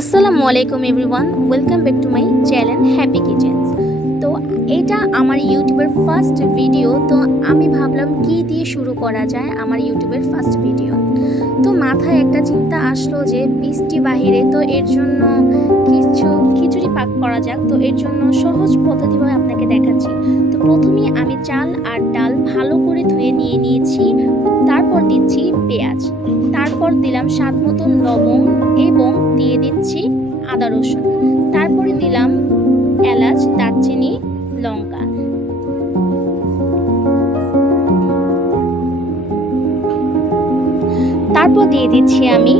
আসসালামু আলাইকুম everyone, welcome back to my channel happy kitchens. তো এটা আমার ইউটিউবের ফার্স্ট ভিডিও। তো আমি ভাবলাম কি দিয়ে শুরু করা যায় আমার ইউটিউবের ফার্স্ট ভিডিও। তো মাথায় একটা চিন্তা আসলো যে বৃষ্টি বাহিরে, তো এর জন্য কিছু খিচুড়ি পাক করা যাক। তো এর জন্য সহজ পদ্ধতিভাবে আপনাকে দেখাচ্ছি। তো প্রথমেই আমি চাল আর ডাল ভালো করে ধুয়ে নিয়ে নিয়েছি। তারপর দিচ্ছি পেঁয়াজ, তারপর দিলাম স্বাদ মতো লবণ এবং দিয়ে দিচ্ছি আদা রসুন, তারপরে দিলাম এলাচ, দারচিনি, লঙ্কা। তারপর দিয়ে দিচ্ছি আমি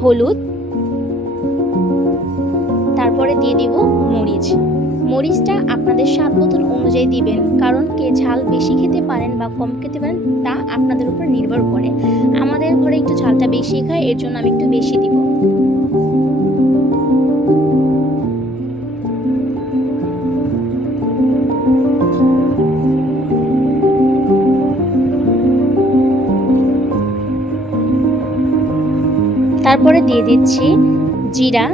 হলুদ, তারপরে দিয়ে দিব মরিচ। মরিচটা আপনাদের স্বাদ মতন অনুযায়ী দিবেন, কারণ কে ঝাল বেশি খেতে পারেন বা কম খেতে পারেন তা আপনাদের উপর নির্ভর করে। আমাদের ঘরে একটু ঝালটা বেশি খায়, এর জন্য আমি একটু বেশি দিব। তারপরে দিয়ে দিচ্ছি জিরা,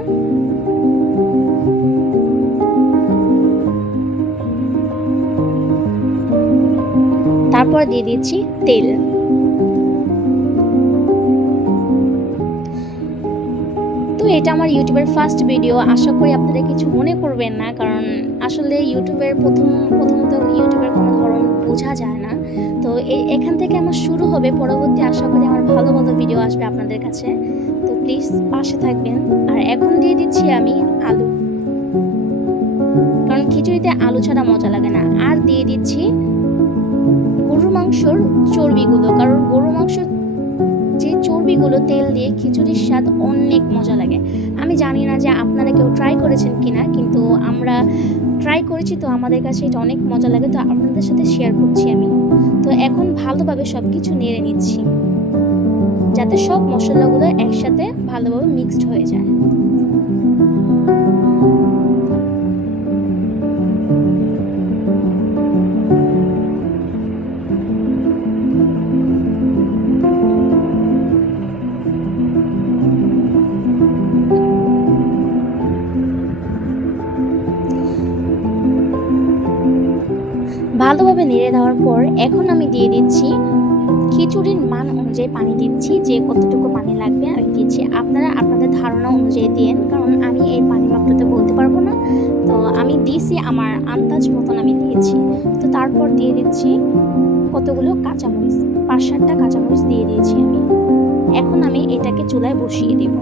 তারপর দিয়ে দিচ্ছি তেল। তো এটা আমার ইউটিউবের ফার্স্ট ভিডিও, আশা করি আপনারা কিছু মনে করবেন না, কারণ আসলে ইউটিউবের প্রথমত ইউটিউবের কোনো ধরন বোঝা যায় না। তো এখান থেকে আমার শুরু হবে, পরবর্তী আশা করি আমার ভালো ভালো ভিডিও আসবে আপনাদের কাছে। তো প্লিজ পাশে থাকবেন। আর এখন দিয়ে দিচ্ছি আমি আলু, কারণ খিচুড়িতে আলু ছাড়া মজা লাগে না। আর দিয়ে দিচ্ছি গরুর মাংসর চর্বিগুলো, কারণ গরুর মাংসর যে চর্বিগুলো তেল দিয়ে খিচুড়ির স্বাদ অনেক মজা লাগে। আমি জানি না যে আপনারা কেউ ট্রাই করেছেন কিনা, কিন্তু আমরা ট্রাই করেছি, তো আমাদের কাছে এটা অনেক মজা লাগে, তো আপনাদের সাথে শেয়ার করছি আমি। তো এখন ভালোভাবে সব কিছু নেড়ে নিচ্ছি, যাতে সব মশলাগুলো একসাথে ভালোভাবে মিক্সড হয়ে যায়। ভালোভাবে নেড়ে দেওয়ার পর এখন আমি দিয়ে দিচ্ছি খিচুড়ির মান অনুযায়ী পানি দিচ্ছি, যে কতটুকু পানি লাগবে আমি দিচ্ছি। আপনারা আপনাদের ধারণা অনুযায়ী দিন, কারণ আমি এই পানি মাপটা বলতে পারবো না। তো আমি দিয়েছি আমার আন্দাজ মতন আমি দিয়েছি। তো তারপর দিয়ে দিচ্ছি কতগুলো কাঁচামরিচ, 5-7টা কাঁচামরিচ দিয়ে দিয়েছি আমি। এখন আমি এটাকে চুলায় বসিয়ে দেব।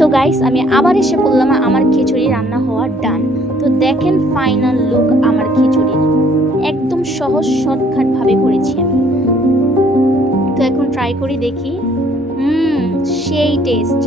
তো গাইস, আমি আবার এসে বললাম আমার খিচুড়ি রান্না হওয়া ডান। তো দেখেন ফাইনাল লুক আমার খিচুড়ির, একদম সহজ শর্টকাট ভাবে করেছি আমি। তো এখন ট্রাই করি, দেখি সেই টেস্ট।